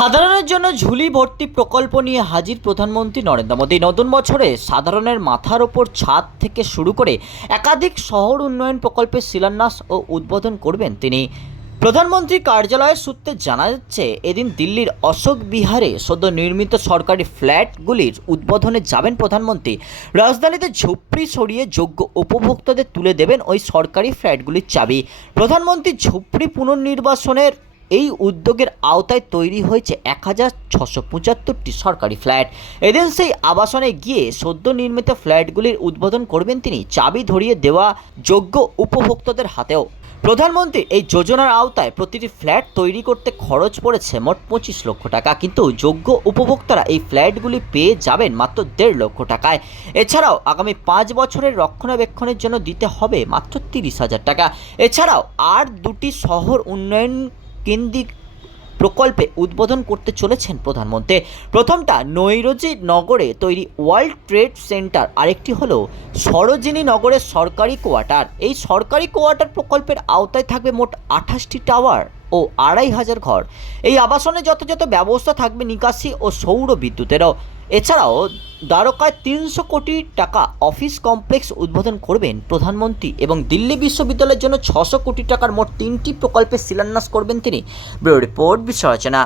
সাধারণের জন্য ঝুলি ভর্তি প্রকল্প নিয়ে হাজির প্রধানমন্ত্রী নরেন্দ্র মোদী। নতুন বছরে সাধারণের মাথার ওপর ছাদ থেকে শুরু করে একাধিক শহর উন্নয়ন প্রকল্পের শিলান্যাস ও উদ্বোধন করবেন তিনি। প্রধানমন্ত্রী কার্যালয়ের সূত্রে জানা যাচ্ছে, এদিন দিল্লির অশোক বিহারে সদ্য নির্মিত সরকারি ফ্ল্যাটগুলির উদ্বোধনে যাবেন প্রধানমন্ত্রী। রাজধানীতে ঝুপড়ি সরিয়ে যোগ্য উপভোক্তাদের তুলে দেবেন ওই সরকারি ফ্ল্যাটগুলির চাবি। প্রধানমন্ত্রী ঝুপড়ি পুনর্নির্বাসনের এই উদ্যোগের আওতায় তৈরি হয়েছে এক হাজার ছশো পঁচাত্তরটি সরকারি ফ্ল্যাট। এদিন সেই আবাসনে গিয়ে সদ্য নির্মিত ফ্ল্যাটগুলির উদ্বোধন করবেন তিনি, চাবি ধরিয়ে দেওয়া যোগ্য উপভোক্তাদের হাতেও। প্রধানমন্ত্রী এই যোজনার আওতায় প্রতিটি ফ্ল্যাট তৈরি করতে খরচ পড়েছে মোট পঁচিশ লক্ষ টাকা, কিন্তু যোগ্য উপভোক্তারা এই ফ্ল্যাটগুলি পেয়ে যাবেন মাত্র দেড় লক্ষ টাকায়। এছাড়াও আগামী পাঁচ বছরের রক্ষণাবেক্ষণের জন্য দিতে হবে মাত্র তিরিশ হাজার টাকা। এছাড়াও আর দুটি শহর উন্নয়ন কেন্দ্রিক প্রকল্পে উদ্বোধন করতে চলেছেন প্রধানমন্ত্রী। প্রথমটা নৈরজি নগরে তৈরি ওয়ার্ল্ড ট্রেড সেন্টার, আরেকটি হলো সরোজিনী নগরের সরকারি কোয়ার্টার। এই সরকারি কোয়ার্টার প্রকল্পের আওতায় থাকবে মোট আঠাশটি টাওয়ার। ও আড়াই হাজার ঘর। এই আবাসনে যথাযথ ব্যবস্থা থাকবে নিকাশি ও সৌর বিদ্যুতেরও। এছাড়াও দ্বারকায় তিনশো কোটি টাকা অফিস কমপ্লেক্স উদ্বোধন করবেন প্রধানমন্ত্রী এবং দিল্লি বিশ্ববিদ্যালয়ের জন্য ছশো কোটি টাকার মোট তিনটি প্রকল্পের শিলান্যাস করবেন তিনি। ব্যুরো রিপোর্ট বিশ্ব রচনা